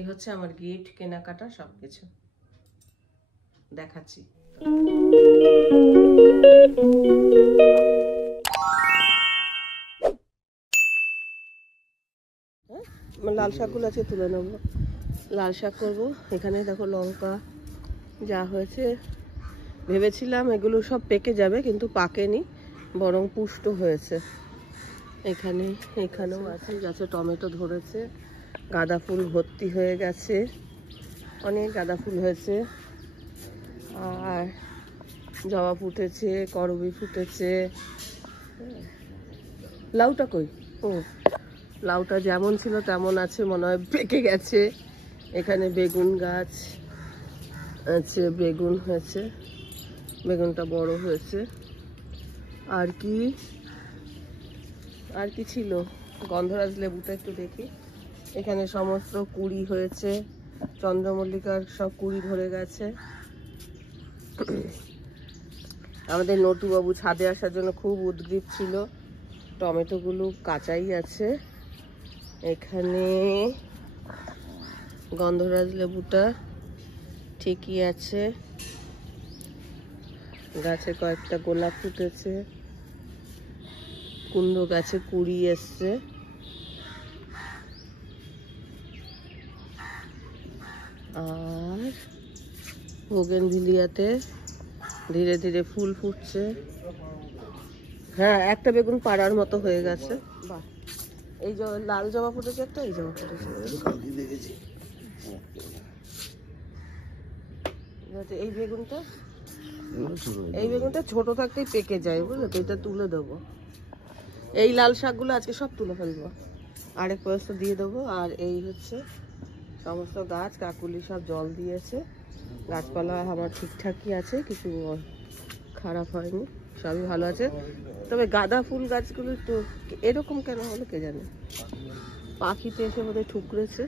এই হচ্ছে আমার গিফট কেনাকাটা সবকিছু দেখাচ্ছি। লাল শাকগুলো আজকে তুলে নেবো, লাল শাক করবো। এখানে দেখো লঙ্কা যা হয়েছে, ভেবেছিলাম এগুলো সব পেকে যাবে কিন্তু পাকেনি, বরং পুষ্ট হয়েছে। এখানেও আছে, গাছে টমেটো ধরেছে, গাঁদা ফুল ভর্তি হয়ে গেছে, অনেক গাঁদা ফুল হয়েছে, আর জবা ফুটেছে, করবি ফুটেছে। লাউটা কই? ও, লাউটা যেমন ছিল তেমন আছে, মনে হয় পেকে গেছে। এখানে বেগুন গাছ আছে, বেগুন হয়েছে, বেগুনটা বড় হয়েছে। আর কি ছিল? গন্ধরাজ লেবুটা একটু দেখি। এখানে সমস্ত কুড়ি হয়েছে, চন্দ্রমল্লিকার সব কুড়ি ধরে গেছে। আমাদের নটুবাবু ছাদে আসার জন্য খুব উদগ্রীব ছিল। টমেটোগুলো কাঁচাই আছে। এখানে গন্ধরাজ লেবুটা ঠিকই আছে, গাছে কয়েকটা গোলাপ ফুটেছে, কুন্দ গাছে কুড়ি এসছে। আর বোগেনভিলিয়াতে ধীরে ধীরে ফুল ফুটছে। হ্যাঁ, একটা বেগুন পাড়ার মতো হয়ে গেছে। বাহ, এই লাল জবা ফুটেছে একটা, এই জবা ফুটেছে। এই বেগুনটা ছোট থাকতেই পেকে যায়, বুঝলে তো? এটা তুলে দেবো। এই লাল শাকগুলো আজকে সব তুলে ফেলবো, আরেক বস্তা দিয়ে দেবো। আর এই হচ্ছে সমস্ত গাছ, কাকুলি সব জল দিয়েছে। গাছপালা আমার ঠিকঠাকই আছে, কিছু খারাপ হয়নি, সবই ভালো আছে। তবে গাঁদা ফুল গাছগুলো একটু এরকম কেন হলো কে জানে, পাখিতে এসে বোধহয় ঠুকরেছে।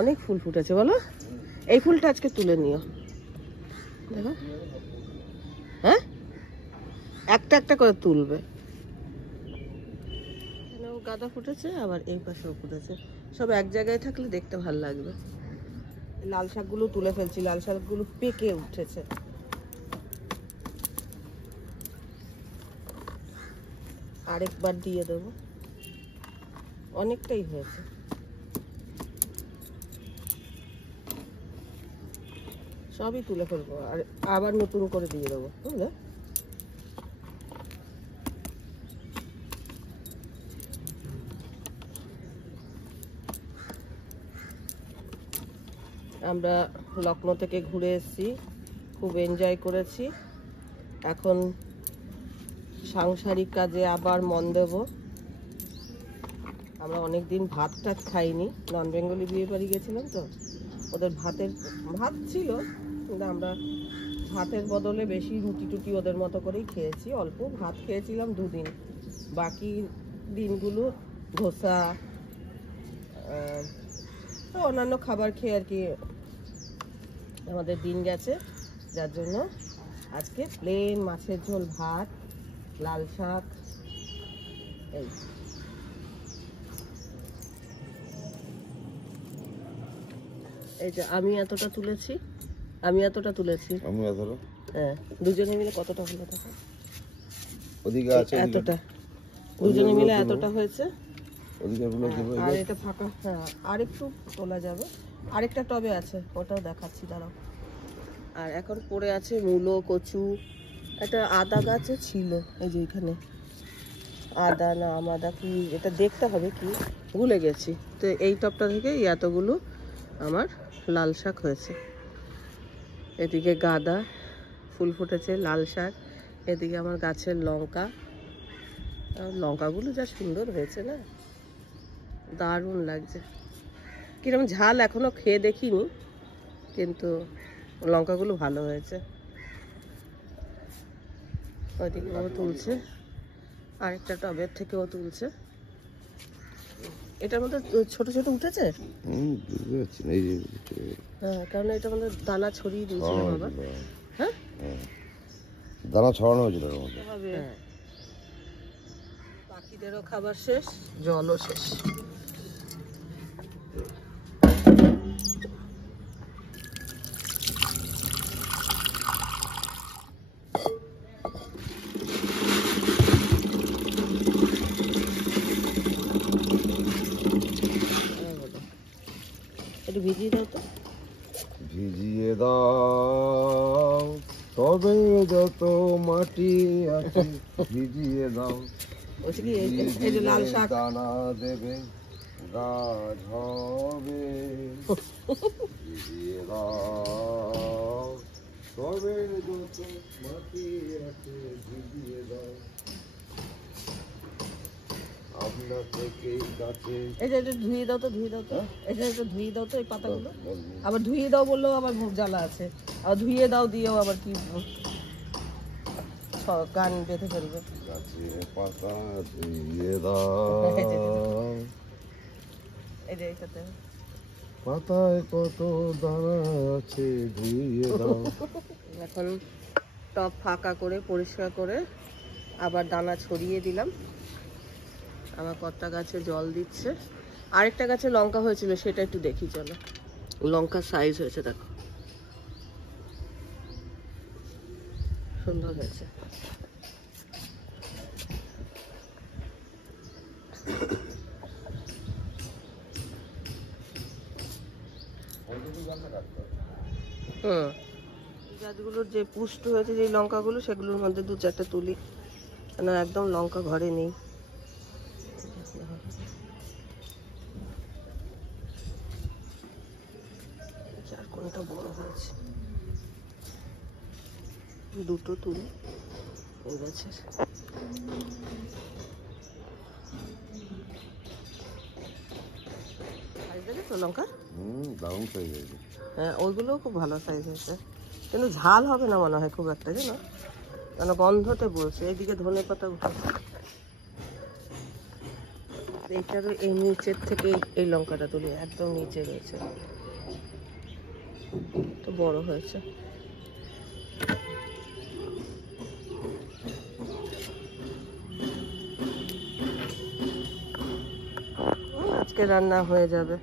অনেক ফুল ফুটেছে বলো। এই ফুলটা আজকে তুলে নিও, দেখো। হ্যাঁ, একটা একটা করে তুলবে। এখানেও গাঁদা ফুটেছে, আবার এই পাশেও ফুটেছে। সব এক জায়গায় থাকলে দেখতে ভালো লাগবে। লাল শাকগুলো তুলে ফেলছি, লাল শাকগুলো পেকে উঠেছে। আরেকবার দিয়ে দেবো, অনেকটাই হয়েছে। সবই তুলে ফেলবো, আর আবার নতুন করে দিয়ে দেবো, বুঝলে? আমরা লখনৌ থেকে ঘুরে এসেছি, খুব এনজয় করেছি। এখন সাংসারিক কাজে আবার মন দেব। আমরা অনেকদিন ভাত খাইনি, নন বেঙ্গলি বিয়ে বাড়ি গেছিলাম তো, ওদের ভাত ছিল, কিন্তু আমরা ভাতের বদলে বেশি রুটি টুটি ওদের মতো করেই খেয়েছি। অল্প ভাত খেয়েছিলাম 2 দিন, বাকি দিনগুলো ধোসা অন্যান্য খাবার খেয়ে আর কি আমাদের দিন গেছে। যার জন্য আজকে প্লেন মাছের ঝোল, ভাত, লাল শাক। এই যে আমি এতটা তুলেছি, হ্যাঁ, দুজনে মিলে কতটা হলো দেখো, ওদিকে আছে এতটা, দুজনে মিলে এতটা হয়েছে। আর এটা ফাঁকা, হ্যাঁ আর একটু তোলা যাবে। আরেকটা টবে আছে, ওটাও দেখাচ্ছি, দাঁড়াও। আর এখন পড়ে আছে মূলো, কচু, একটা আদা গাছে ছিল, এই যে এখানে আদা না আমাদা কি এটা দেখতে হবে, কি ভুলে গেছি। তো এই টবটা থেকে এতগুলো আমার লাল শাক হয়েছে। এদিকে গাঁদা ফুল ফুটেছে, লাল শাক, এদিকে আমার গাছের লঙ্কাগুলো যা সুন্দর হয়েছে না, দারুণ লাগছে। কিরকম ঝাল এখনো খেয়ে দেখিনি, কিন্তু লঙ্কাগুলো ভালো হয়েছে। ওইদিকে ও তুলছে, আরেকটা টবের থেকেও তুলছে। এটার মধ্যে ছোট ছোট উঠেছে, হ্যাঁ, কারণ এটা মধ্যে দানা ছড়িয়ে দিয়েছিলাম আবার। হ্যাঁ, দানা ছড়ানো হয়েছিল। পাখিদেরও খাবার শেষ, জলও শেষ। একটু ভিজিয়ে দাও তো। ভিজিয়ে দাও তবে যত মাটি আছে ভিজিয়ে দাও, বলছি কি এই যে লাল শাক, দানা দেবে গাছ হবে। ভিজিয়ে দাও তবে যত মাটি আছে ভিজিয়ে দাও, আপনার থেকে গাছে। এই যে ধুয়ে দাও তো, ধুয়ে দাও তো, এটা একটু ধুয়ে দাও তো এই পাতাগুলো। আবার ধুয়ে দাও বললেও আবার মুখ জ্বালা আছে, আবার ধুয়ে দাও দিয়েও আবার কি কান বেঁধে ফেলবে। গাছের পাতা ধুয়ে দাও, এই যে এইটাতে পাতায় কত দানা আছে ধুয়ে দাও। এখন টব ফাঁকা করে পরিষ্কার করে আবার দানা ছড়িয়ে দিলাম। আমার কর্তা গাছে জল দিচ্ছে, আরেকটা গাছে লঙ্কা হয়েছিল সেটা একটু দেখি চলো। লঙ্কার সাইজ হয়েছে দেখো, সুন্দর হয়েছে। গাছগুলোর যে পুষ্ট হয়েছে যে লঙ্কাগুলো সেগুলোর মধ্যে 2-4টা তুলি, না একদম লঙ্কা ঘরে নেই। চার কোনটা বড় হয়েছে, দুটো তুলি এই গাছের। তো লঙ্কা দারুণ সাইজ হয়েছে। হ্যাঁ ওইগুলোও খুব ভালো সাইজ হয়েছে, কিন্তু ঝাল হবে না মনে হয় খুব একটা, জানো কেন গন্ধতে বলছে। এইদিকে ধনে পাতা উঠে, এইটারও এই নিচের থেকে এই লঙ্কাটা তুলি, একদম নিচে রয়েছে, তো বড় হয়েছে। আজকে রান্না হয়ে যাবে।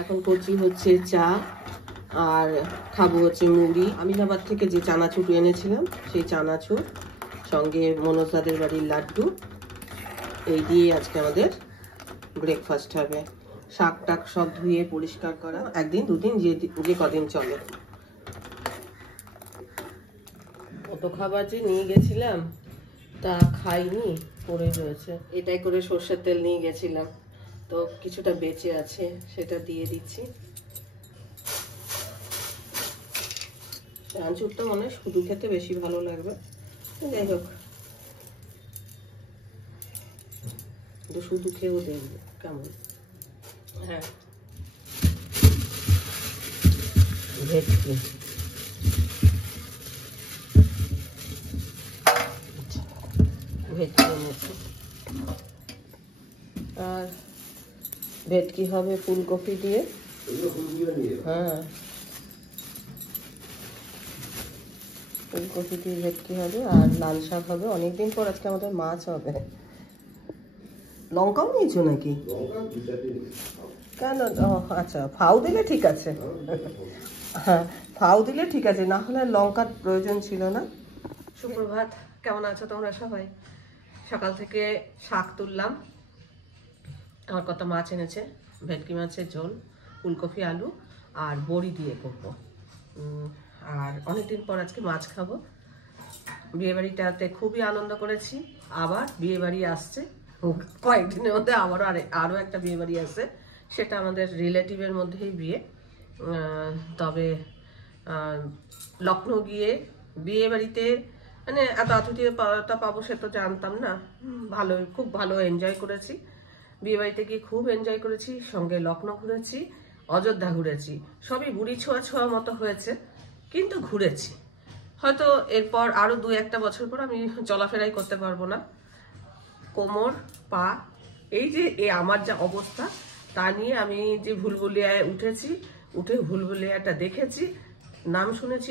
এখন করছি হচ্ছে চা, আর খাবো হচ্ছে মুড়ি। আমিনাবাদ থেকে যে চানাচুর এনেছিলাম সেই চানাচুর, সঙ্গে মনোজদাদের বাড়ির লাড্ডু, এই দিয়ে আজকে আমাদের ব্রেকফাস্ট হবে। শাক টাক সব ধুয়ে পরিষ্কার করা, একদিন দুদিন যে কদিন চলে। কত খাবার যে নিয়ে গেছিলাম তা খাইনি, পড়ে রয়েছে। এটাই করে সর্ষের তেল নিয়ে গেছিলাম, তো কিছুটা বেঁচে আছে, সেটা দিয়ে দিচ্ছি। চানাচুরটা মনে হয় শুধু খেতে বেশি ভালো লাগবে, যাই হোক শুধু খেয়েও দেখবো কেমন। হ্যাঁ ভেটকি, ভেটকি এনেছি, আর ভেটকি হবে ফুলকপি দিয়ে। হ্যাঁ ফুলকপি দিয়ে ভেটকি হবে, আর লাল শাক হবে। অনেকদিন পর আজকে আমাদের মাছ হবে। লঙ্কাও নিয়েছো নাকি? কেন? আচ্ছা ফাউ দিলে ঠিক আছে, হ্যাঁ ফাউ দিলে ঠিক আছে, না হলে লঙ্কার প্রয়োজন ছিল না। সুপ্রভাত, কেমন আছো তোমরা সবাই? সকাল থেকে শাক তুললাম, আমার কত মাছ এনেছে, ভেটকি মাছের ঝোল, ফুলকপি আলু আর বড়ি দিয়ে করবো। আর অনেকদিন পর আজকে মাছ খাবো। বিয়েবাড়িটাতে খুবই আনন্দ করেছি, আবার বিয়েবাড়ি আসছে কয়েকদিনের মধ্যে, আরও একটা বিয়েবাড়ি আছে, সেটা আমাদের রিলেটিভের মধ্যেই বিয়ে। তবে লখনৌ গিয়ে বিয়েবাড়িতে মানে এত আতিথেয়তা পাবো সে তো জানতাম না। খুব ভালো এনজয় করেছি, বিয়েবাড়িতে গিয়ে খুব এনজয় করেছি, সঙ্গে লখনৌ ঘুরেছি, অযোধ্যা ঘুরেছি, সবই বুড়ি ছোঁয়া ছোঁয়া মতো হয়েছে, কিন্তু ঘুরেছি। হয়তো এরপর আরো 2-1 বছর পর আমি চলাফেরাই করতে পারবো না, কোমর পা এই যে আমার যা অবস্থা, তা নিয়ে আমি যে ভুলভুলিয়ায় উঠে ভুলভুলিয়াটা দেখেছি, নাম শুনেছি,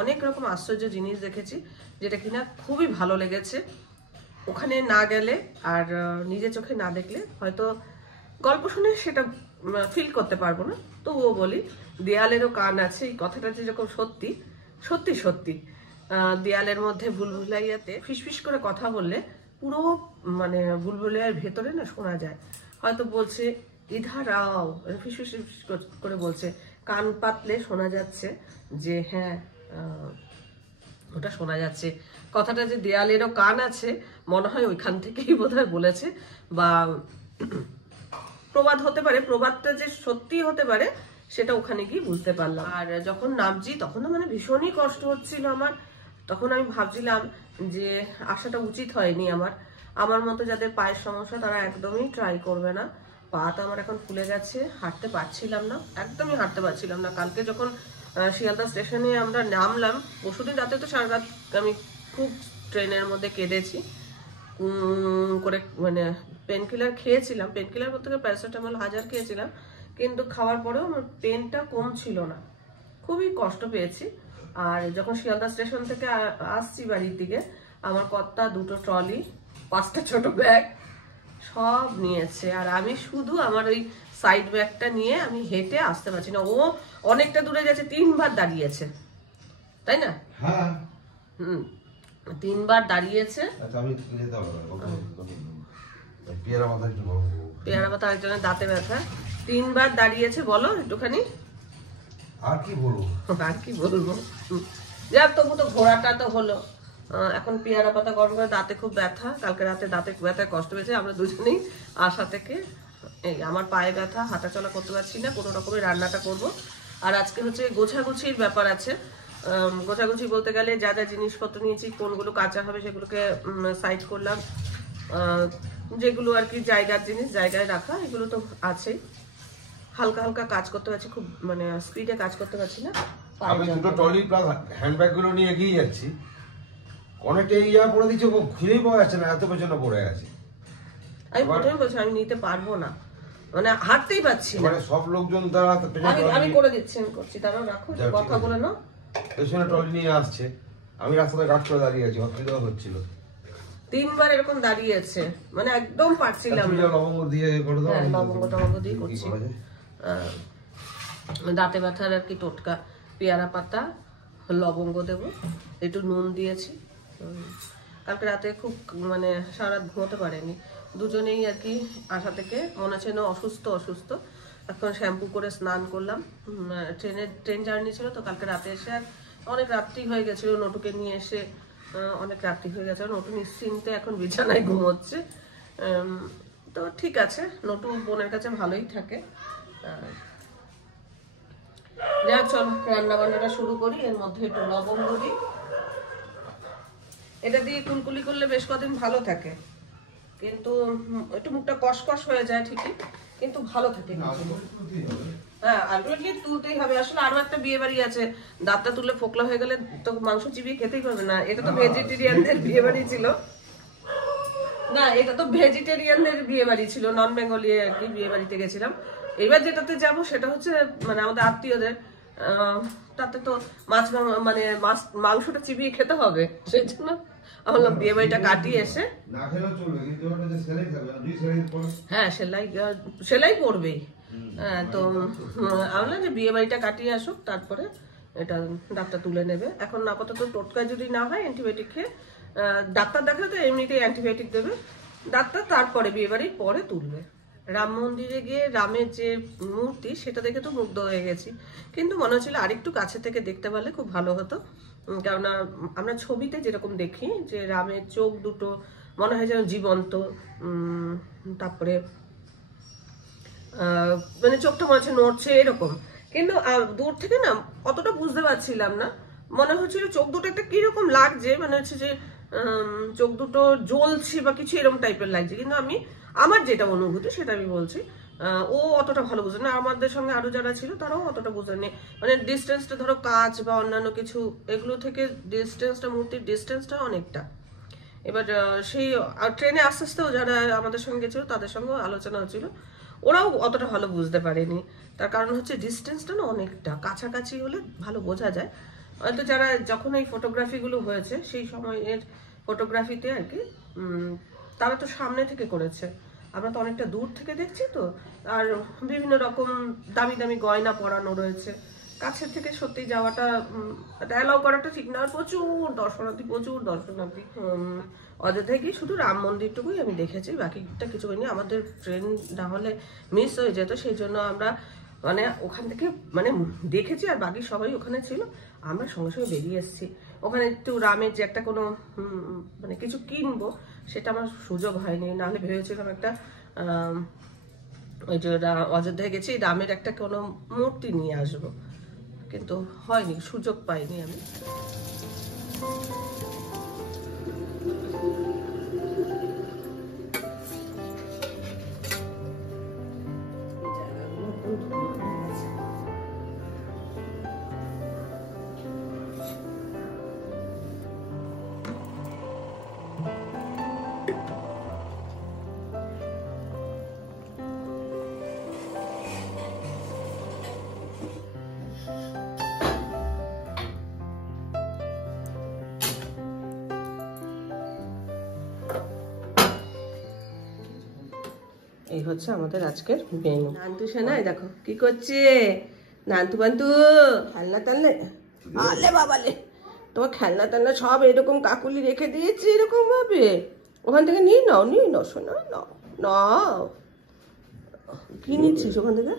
অনেক রকম আশ্চর্য জিনিস দেখেছি, যেটা কিনা খুবই ভালো লেগেছে। ওখানে না গেলে আর নিজে চোখে না দেখলে হয়তো গল্প শুনে সেটা ফিল করতে পারবো না। তবুও বলি, দেয়ালেরও কান আছে, এই কথাটা যেরকম সত্যি সত্যি সত্যি। দেয়ালের মধ্যে ভুলভুলাইয়াতে ফিসফিস করে কথা বললে পুরো মানে বুলবুলিয়ার ভেতরে না শোনা যায়। হয়তো বলছে ইধার আও, ফিস ফিস ফিস করে বলছে, কান পাতলে শোনা যাচ্ছে যে হ্যাঁ ওটা শোনা যাচ্ছে। কথাটা যে দেয়ালেরও কান আছে, মনে হয় ওইখান থেকেই বোধহয় বলেছে, বা প্রবাদ হতে পারে, প্রবাদটা যে সত্যি হতে পারে সেটা ওখানে গিয়ে বুঝতে পারলাম। আর যখন নামছি তখন তো মানে ভীষণই কষ্ট হচ্ছিল আমার। তখন আমি ভাবছিলাম যে আসাটা উচিত হয়নি আমার মতো যাদের পায়ের সমস্যা তারা একদমই ট্রাই করবে না। পা তো আমার এখন ফুলে গেছে, হাঁটতে পারছিলাম না, একদমই হাঁটতে পারছিলাম না। কালকে যখন শিয়ালদা স্টেশনে আমরা নামলাম, পরশুদিন রাতে তো সারা রাত আমি খুব ট্রেনের মধ্যে কেঁদেছি করে, মানে পেন কিলার খেয়েছিলাম, পেন কিলার বলতে গেলে প্যারাসিটামল 1000 খেয়েছিলাম, কিন্তু খাওয়ার পরেও আমার পেনটা কমছিল না, খুবই কষ্ট পেয়েছি। আর যখন শিয়ালদা স্টেশন থেকে আসছি বাড়ির দিকে, আমার কর্তা 2টো ট্রলি, 5টা ছোট ব্যাগ সব নিয়েছে, আর আমি শুধু আমার ওই সাইড ব্যাগটা নিয়ে আমি হেঁটে আসতে পারছি না। ও অনেকটা দূরে যাচ্ছে, 3বার দাঁড়িয়েছে, তাই না? হ্যাঁ 3বার দাঁড়িয়েছে। আচ্ছা আমি যেতে হবে পেয়ারা মাথা একটু বলবো, পেয়ারা পাতা একজনের দাঁতে ব্যথা, 3বার দাঁড়িয়েছে। বলো একটুখানি, আর কি বলবো? আর কি বলবো, যাক তবু তো ঘোরাটা তো হলো। এখন পেয়ারা পাতা গরম করে, দাঁতে খুব ব্যথা, কালকে রাতে দাঁতে ব্যথায় কষ্ট পেয়েছে আমরা দুজনেই আসা থেকে। এই আমার পায়ে ব্যথা, হাঁটা চলা করতে পারছি না, কোনো রকমের রান্নাটা করব। আর আজকে হচ্ছে গোছাগুছির ব্যাপার আছে। গোছাগুছি বলতে গেলে যা যা জিনিসপত্র নিয়েছি, কোনগুলো কাঁচা হবে সেগুলোকে সাইড করলাম, যেগুলো আর কি জায়গার জিনিস জায়গায় রাখা, এগুলো তো আছেই। হালকা হালকা কাজ করতে পারছি, খুব মানে স্পিডে কাজ করতে পারছি না। আমি 2টো ট্রলি প্লাস হ্যান্ডব্যাগ গুলো নিয়ে এগিয়ে যাচ্ছি, অনেকটা ইয়া করে দিচ্ছে, খুঁজেই পাওয়া যাচ্ছে না, এত পেছনে পড়ে গেছে। আমি প্রথমে বলছি আমি নিতে পারবো না, মানে হাঁটতেই পারছি না। মানে সব লোকজন তারা আমি করে দিচ্ছি, আমি করছি, তারাও রাখো কথা বলে নাও। পেছনে ট্রলি নিয়ে আসছে, আমি রাস্তাতে কাট করে দাঁড়িয়ে আছি, অসুবিধা হচ্ছিল। 3বার এরকম দাঁড়িয়েছে, মানে একদম পারছিলাম না। লবঙ্গ দিয়ে করে দাও, লবঙ্গ টবঙ্গ দিয়ে করছি। দাঁতে ব্যথার আর কি টোটকা, পেয়ারা পাতা, লবঙ্গ দেবো, একটু নুন দিয়েছি। কালকে রাতে খুব মানে সারা রাত ঘুমোতে পারেনি, দুজনেই আর কি আসা থেকে মনে হচ্ছে না অসুস্থ অসুস্থ। এখন শ্যাম্পু করে স্নান করলাম, ট্রেন জার্নি ছিল তো কালকে রাতে এসে, আর অনেক রাত্রি হয়ে গেছিল, নটুকে নিয়ে এসে অনেক রাত্রি হয়ে গেছে। নটু নিশ্চিন্তে এখন বিছানায় ঘুমোচ্ছে, তো ঠিক আছে, নটু বোনের কাছে ভালোই থাকে। যাক চল রান্না বান্নাটা শুরু করি। এর মধ্যে একটু লবঙ্গ দিই, এটা দিয়ে কুলকুলি করলে বেশ কদিন ভালো থাকে, কিন্তু একটু মুখটা কসকস হয়ে যায় ঠিকই, কিন্তু ভালো থাকে। হ্যাঁ আলটিমেটলি তুলতেই হবে। আসলে আরো একটা বিয়ে বাড়ি আছে, দাঁতটা তুলে ফোকলা হয়ে গেলে তো মাংস চিবিয়ে খেতেই পারবে না। এটা তো ভেজিটেরিয়ানদের বিয়ে বাড়ি ছিল না, এটা তো ভেজিটেরিয়ানদের বিয়ে বাড়ি ছিল, নন বেঙ্গলি আর কি বিয়ে বাড়িতে গেছিলাম। এবার যেটাতে যাব সেটা হচ্ছে মানে আমাদের আত্মীয়দের, তাতে তো মানে মাংসটা চিবিয়ে খেতে হবে, সেই জন্য আমার বিয়ে বাড়িটা কাটিয়ে এসে হ্যাঁ সেলাই পড়বেই। তো আমরা যে বিয়ে বাড়িটা কাটিয়ে আসুক, তারপরে এটা ডাক্তার তুলে নেবে। এখন আপাতত টোটকা যদি না হয় অ্যান্টিবায়োটিক খেয়ে, ডাক্তার দেখালে তো এমনিতেই অ্যান্টিবায়োটিক দেবে ডাক্তার, তারপরে বিয়ে বাড়ির পরে তুলবে। রাম মন্দিরে গিয়ে রামের যে মূর্তি সেটা দেখে তো মুগ্ধ হয়ে গেছি, কিন্তু মনে হচ্ছিল আরেকটু কাছে থেকে দেখতে পারলে খুব ভালো হতো। কেননা আমরা ছবিতে যেরকম দেখি যে রামের চোখ দুটো মনে হয় যেন জীবন্ত, তারপরে মানে চোখটা মনে হচ্ছে নড়ছে এরকম, কিন্তু দূর থেকে না অতটা বুঝতে পারছিলাম না। মনে হচ্ছিল চোখ দুটো একটা কিরকম লাগছে, মানে হচ্ছে যে চোখ দুটো জ্বলছে বা কিছু এরকম টাইপের লাগছে, কিন্তু আমার যেটা অনুভূতি সেটা আমি বলছি। ও অতটা ভালো বুঝে না, আমাদের সঙ্গে আরো যারা ছিল তারাও অতটা বুঝেনি। মানে ডিস্টেন্সটা ধরো কাঁচ বা অন্যান্য কিছু এগুলো থেকে ডিস্টেন্সটা, মূর্তির ডিস্টেন্সটা অনেকটা। এবার সেই ট্রেনে আস্তে আস্তেও যারা আমাদের সঙ্গে ছিল তাদের সঙ্গেও আলোচনা হচ্ছিল, ওরাও অতটা ভালো বুঝতে পারেনি। তার কারণ হচ্ছে ডিস্টেন্সটা না অনেকটা, কাছাকাছি হলে ভালো বোঝা যায়। হয়তো যারা যখন এই ফটোগ্রাফিগুলো হয়েছে সেই সময়ের ফটোগ্রাফিতে আর কি, তারা তো সামনে থেকে করেছে, আমরা তো অনেকটা দূর থেকে দেখছি তো। আর বিভিন্ন রকম দামি দামি গয়না পরানো রয়েছে, কাছের থেকে সত্যি যাওয়াটা এটা অ্যালাউ করাটা ঠিক না। আর প্রচুর দর্শনার্থী অযোধ্যায় গিয়ে শুধু রাম মন্দিরটুকুই আমি দেখেছি, বাকিটা কিছু হয়নি। আমাদের ট্রেন না হলে মিস হয়ে যেত, সেই জন্য আমরা মানে ওখান থেকে মানে দেখেছি, আর বাকি সবাই ওখানে ছিল। আমরা সঙ্গে সঙ্গে বেরিয়ে এসেছি। ওখানে একটু রামের যে একটা কোনো মানে কিছু কিনবো, সেটা আমার সুযোগ হয়নি। নাহলে ভেবেছিলাম একটা ওই যে অযোধ্যায় গেছি রামের একটা কোনো মূর্তি নিয়ে আসবো, কিন্তু হয়নি, সুযোগ পাইনি আমি। এই হচ্ছে আমাদের আজকের মেনু। নান্তু সেনাই দেখো কি করছে, নান্তু বান্তু খেলনা টালনা, আলে বাবালে তোমার খেলনা টালনা সব এরকম কাকুলি রেখে দিয়েছি এরকম ভাবে। ওখান থেকে নিয়ে নাও শোনা, নাও। কি নিচ্ছিস ওখান থেকে?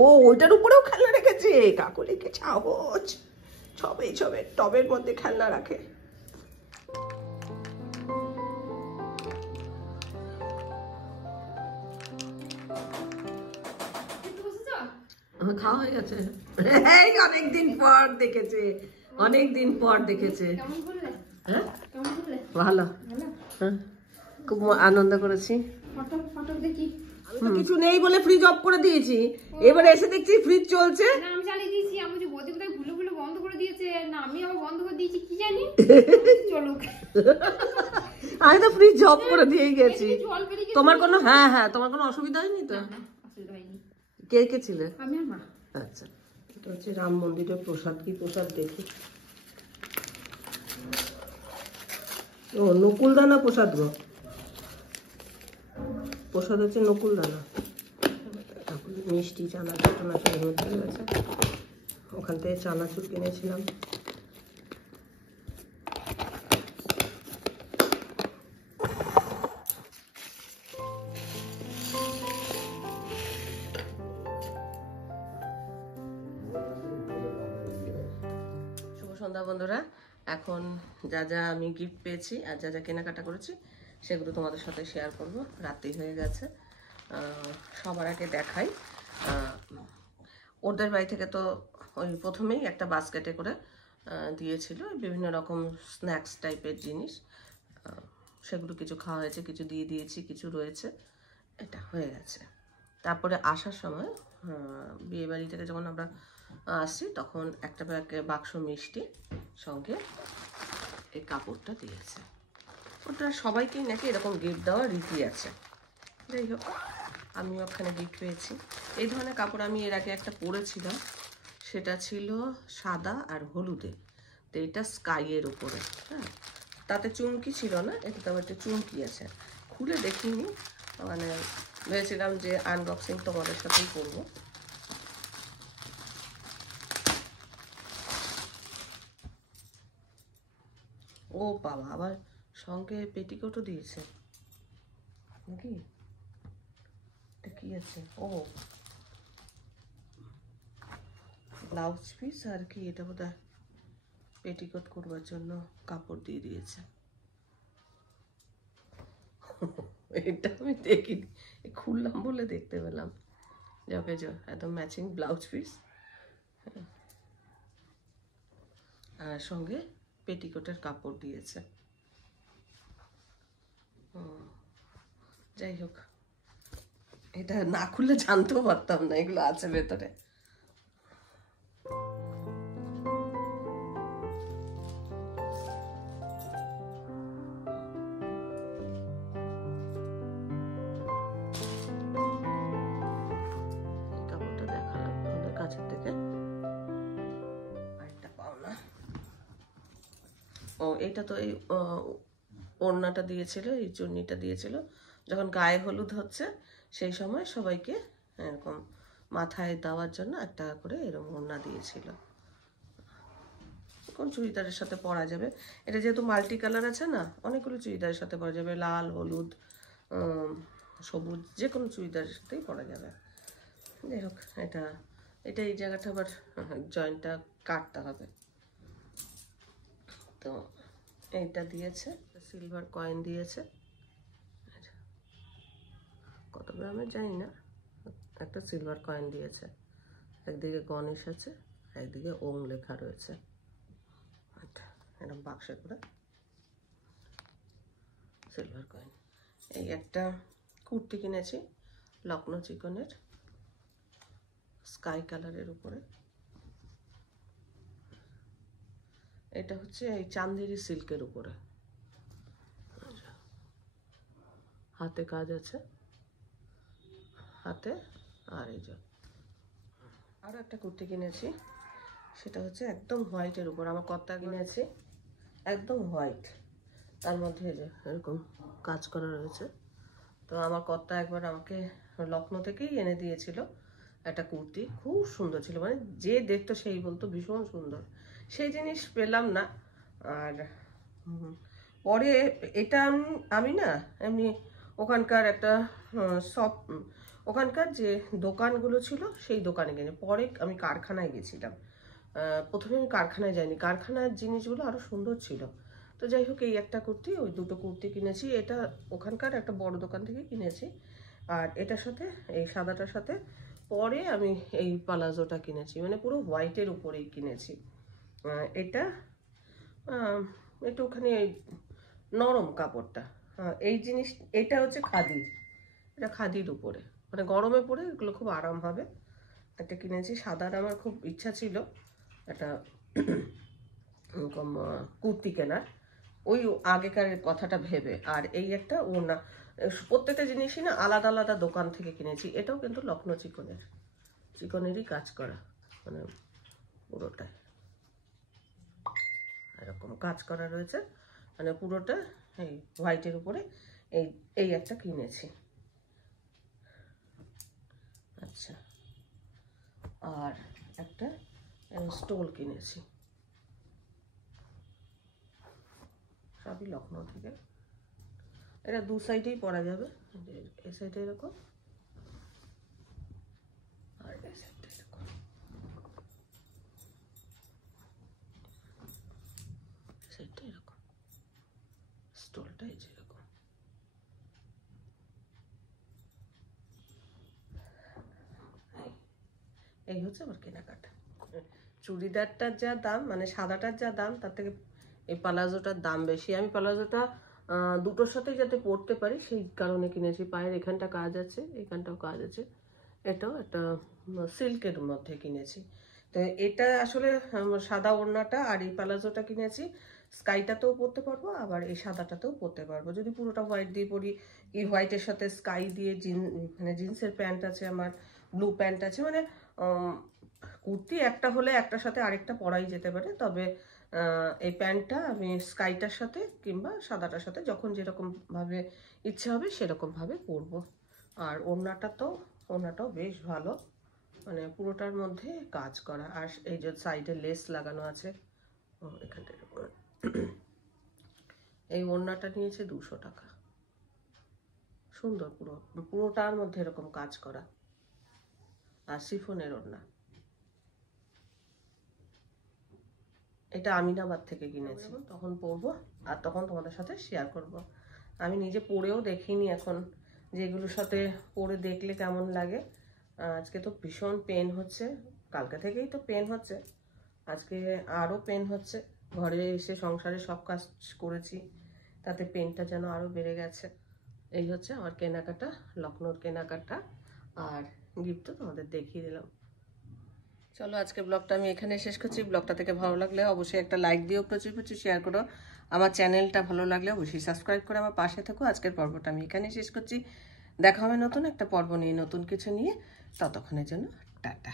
ও ওইটার উপরেও খেলনা রেখেছে, কাকুলিকে সাহস, ছবে টবের মধ্যে খেলনা রাখে। খাওয়া হয়ে গেছে, অনেকদিন পর দেখেছে। হ্যাঁ ভালো, হ্যাঁ খুব আনন্দ করেছি। আমি তো কিছু নেই বলে ফ্রিজ অফ করে দিয়েছি, এবারে এসে দেখছি ফ্রিজ চলছে। আমি চালিয়ে দিয়েছি, আমি যে বৌদি কোথায় ভুলে বন্ধ করে দিয়েছে, না আমি আবার বন্ধ করে দিয়েছি কি জানি। চলুক, আমি তো ফ্রিজ অফ করে দিয়ে গেছি। তোমার কোনো তোমার কোনো অসুবিধা হয়নি তো? কে কে ছিলে? আমি আর মা। আচ্ছা, এটা হচ্ছে রাম মন্দিরের প্রসাদ। কি প্রসাদ দেখি? ও নকুলদানা প্রসাদ গো, প্রসাদ হচ্ছে নকুলদানা। মিষ্টি চানাচুর টানাচুর মধ্যে আছে, ওখান থেকে চানাচুর কিনেছিলাম। সন্ধ্যা বন্ধুরা, এখন যা যা আমি গিফট পেয়েছি আর যা যা কেনাকাটা করেছি সেগুলো তোমাদের সাথে শেয়ার করব। রাত্রি হয়ে গেছে, সবার আগে দেখাই। ওদের বাড়ি থেকে তো ওই প্রথমেই একটা বাস্কেটে করে দিয়েছিল বিভিন্ন রকম স্ন্যাক্স টাইপের জিনিস, সেগুলো কিছু খাওয়া হয়েছে, কিছু দিয়ে দিয়েছি, কিছু রয়েছে, এটা হয়ে গেছে। তারপরে আসার সময় বিয়ে বাড়ি থেকে যখন আমরা আসছি তখন একটা বাক্স মিষ্টি সঙ্গে এই কাপড়টা দিয়েছে। ওটা সবাইকেই নাকি এরকম গিফট দেওয়ার রীতি আছে। যাই হোক, আমিও ওখানে গিফট পেয়েছি। এই ধরনের কাপড় আমি এর আগে একটা পরেছিলাম, সেটা ছিল সাদা আর হলুদে, তো এটা স্কাইয়ের উপরে। হ্যাঁ, তাতে চুমকি ছিল না, এটাতে আবার একটা চুমকি আছে। খুলে দেখিনি, মানে ভেবেছিলাম যে আনবক্সিং তোমাদের সাথেই করবো। ও বাবা, আবার সঙ্গে পেটিকোটও দিয়েছে নাকি? এটা কি আছে? ও ব্লাউজ পিস আর কি, এটা বোধহয় পেটিকোট করবার জন্য কাপড় দিয়ে দিয়েছে। এটা আমি দেখিনি, খুললাম বলে দেখতে পেলাম। যাকে একদম ম্যাচিং ব্লাউজ পিস আর সঙ্গে পেটিকোটের কাপড় দিয়েছে। যাই হোক, এটা না খুললে জানতেও পারতাম না এগুলো আছে ভেতরে। কাপড়টা দেখালাম আমাদের কাছের থেকে, আরেকটা পাওনা। ও এটা তো এই ওড়নাটা দিয়েছিল, এই চুন্নিটা দিয়েছিল যখন গায়ে হলুদ হচ্ছে, সেই সময় সবাইকে এরকম মাথায় দেওয়ার জন্য একটা করে এরকম ওড়না দিয়েছিল। কোন চুড়িদারের সাথে পরা যাবে, এটা যেহেতু মাল্টি কালার আছে না, অনেকগুলো চুড়িদারের সাথে পরা যাবে, লাল, হলুদ, সবুজ, যে কোনো চুড়িদারের সাথেই পরা যাবে। যাই হোক, এটা এই জায়গাটা আবার জয়েন্টটা কাটতে হবে। তো এইটা দিয়েছে, সিলভার কয়েন দিয়েছে, কত গ্রামের জানি না, একটা সিলভার কয়েন দিয়েছে। একদিকে গণেশ আছে, একদিকে ওম লেখা রয়েছে। এরকম বাক্সে করে সিলভার কয়েন। এই একটা কুর্তি কিনেছি লখনৌ চিকনের, স্কাই কালারের উপরে। এটা হচ্ছে এই চান্দেরি সিল্কের উপরে, হাতে কাজ আছে, হাতে। আর এই যে আরও একটা কুর্তি কিনেছি, সেটা হচ্ছে একদম হোয়াইটের উপর। আমার কর্তা কিনেছি একদম হোয়াইট, তার মধ্যে যে এরকম কাজ করা রয়েছে। তো আমার কর্তা একবার আমাকে লখনৌ থেকেই এনে দিয়েছিল একটা কুর্তি, খুব সুন্দর ছিল, মানে যে দেখতো সেই বলতো ভীষণ সুন্দর। সেই জিনিস পেলাম না। আর পরে এটা আমি না এমনি ওখানকার একটা ওখানকার যে দোকানগুলো ছিল সেই দোকানে কিনে, পরে আমি কারখানায় গেছিলাম। প্রথমে আমি কারখানায় যাইনি, কারখানার জিনিসগুলো আরও সুন্দর ছিল। তো যাই হোক, এই একটা কুর্তি, ওই দুটো কুর্তি কিনেছি। এটা ওখানকার একটা বড় দোকান থেকে কিনেছি। আর এটার সাথে, এই সাদাটার সাথে পরে আমি এই পালাজোটা কিনেছি, মানে পুরো হোয়াইটের উপরেই কিনেছি। এটা ওখানে নরম কাপড়টা, এই জিনিস, এটা হচ্ছে খাদি, এটা খাদির উপরে, মানে গরমে পরে এগুলো খুব আরাম হবে। একটা কিনেছি। সাদার আমার খুব ইচ্ছা ছিল একটা কুর্তি কেনার, ওই আগেকার কথাটা ভেবে। আর এই একটা ওড়না, প্রত্যেকটা জিনিসই না আলাদা আলাদা দোকান থেকে কিনেছি। এটাও কিন্তু লখনৌ চিকনেরই কাজ করা, মানে পুরোটাই এরকম কাজ করা রয়েছে, মানে পুরোটা এই হোয়াইটের উপরে। এই একটা কিনেছি। আচ্ছা, আর একটা স্টোল কিনেছি, সবই লখনৌ থেকে। এটা দু সাইডেই পরা যাবে, এই সাইডে এরকম আর এই সাইডে এরকম। সাইডটা এরকম, স্টোলটা এই যে এরকম। এই হচ্ছে আমার কেনাকাটা। চুড়িদারটার যা দাম, মানে সাদাটার যা দাম, তার থেকে এই পালাজোটার দাম বেশি। আমি পালাজোটা দুটোর সাথেই যাতে পরতে পারি সেই কারণে কিনেছি। পায়ের এখানটা কাজ আছে, এখানটাও কাজ আছে। এটাও একটা সিল্কের মধ্যে কিনেছি। তো এটা আসলে সাদা ওড়নাটা আর এই পালাজোটা কিনেছি, স্কাইটাতেও পরতে পারবো, আবার এই সাদাটাতেও পরতে পারবো। যদি পুরোটা হোয়াইট দিয়ে পরি, এই হোয়াইটের সাথে স্কাই দিয়ে মানে জিন্সের প্যান্ট আছে আমার, ব্লু প্যান্ট আছে, মানে কুর্তি একটা হলে একটার সাথে আরেকটা পরাই যেতে পারে। তবে এই প্যান্টটা আমি স্কাইটার সাথে কিংবা সাদাটার সাথে যখন যেরকম ভাবে ইচ্ছে হবে সেরকম ভাবে পরবো। আর ওড়নাটাও বেশ ভালো, মানে পুরোটার মধ্যে কাজ করা। আর এই যে সাইডে লেস লাগানো আছে এখানটার উপর। এই ওড়নাটা নিয়েছে 200 টাকা, সুন্দর, পুরোটার মধ্যে এরকম কাজ করা, আর শিফনের ওড়না। এটা আমিনাবাদ থেকে কিনেছি, তখন পরবো আর তখন তোমাদের সাথে শেয়ার করব। আমি নিজে পরেও দেখিনি এখন, যেগুলোর সাথে পরে দেখলে কেমন লাগে। আজকে তো ভীষণ পেন হচ্ছে, কালকে থেকেই তো পেন হচ্ছে, আজকে আরও পেন হচ্ছে। ঘরে এসে সংসারে সব কাজ করেছি, তাতে পেনটা যেন আরও বেড়ে গেছে। এই হচ্ছে আমার কেনাকাটা, লখনৌর কেনাকাটা। আর গিফটও তোমাদের দেখিয়ে দিলাম। চলো, আজকে ব্লগটা আমি এখানে শেষ করছি। ব্লগটা থেকে ভালো লাগলে অবশ্যই একটা লাইক দিও, প্রচুর প্রচুর শেয়ার করো। আমার চ্যানেলটা ভালো লাগলে অবশ্যই সাবস্ক্রাইব করে আমার পাশে থাকো। আজকের পর্বটা আমি এখানে শেষ করছি। দেখা হবে নতুন একটা পর্ব নিয়ে, নতুন কিছু নিয়ে। ততক্ষণের জন্য টাটা।